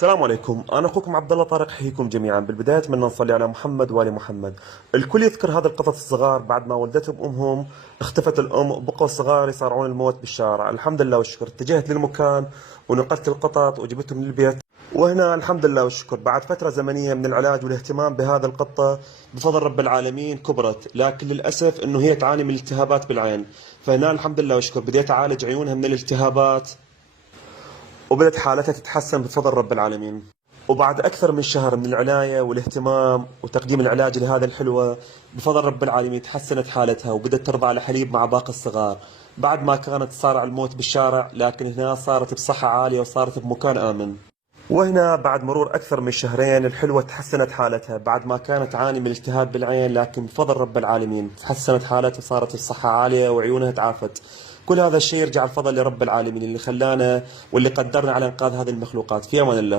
السلام عليكم، أنا أخوكم عبد الله طارق، حييكم جميعا. بالبداية أتمنى نصلي على محمد وآل محمد. الكل يذكر هذا القطط الصغار بعد ما ولدتهم أمهم، اختفت الأم وبقوا الصغار يصارعون الموت بالشارع. الحمد لله والشكر، اتجهت للمكان ونقلت القطط وجبتهم للبيت، وهنا الحمد لله والشكر بعد فترة زمنية من العلاج والاهتمام بهذا القطة بفضل رب العالمين كبرت، لكن للأسف أنه هي تعاني من التهابات بالعين. فهنا الحمد لله والشكر بديت أعالج عيونها من الالتهابات، وبدأت حالتها تتحسن بفضل رب العالمين. وبعد أكثر من شهر من العناية والاهتمام وتقديم العلاج لهذا الحلوة بفضل رب العالمين تحسنت حالتها وبدأت ترضع على حليب مع باقي الصغار. بعد ما كانت تصارع الموت بالشارع، لكن هنا صارت بصحة عالية وصارت بمكان آمن. وهنا بعد مرور أكثر من شهرين الحلوة تحسنت حالتها بعد ما كانت تعاني من التهاب بالعين، لكن بفضل رب العالمين تحسنت حالتها وصارت بصحة عالية وعيونها تعافت. كل هذا الشيء يرجع الفضل لرب العالمين اللي خلانا واللي قدرنا على إنقاذ هذه المخلوقات. في أمان الله.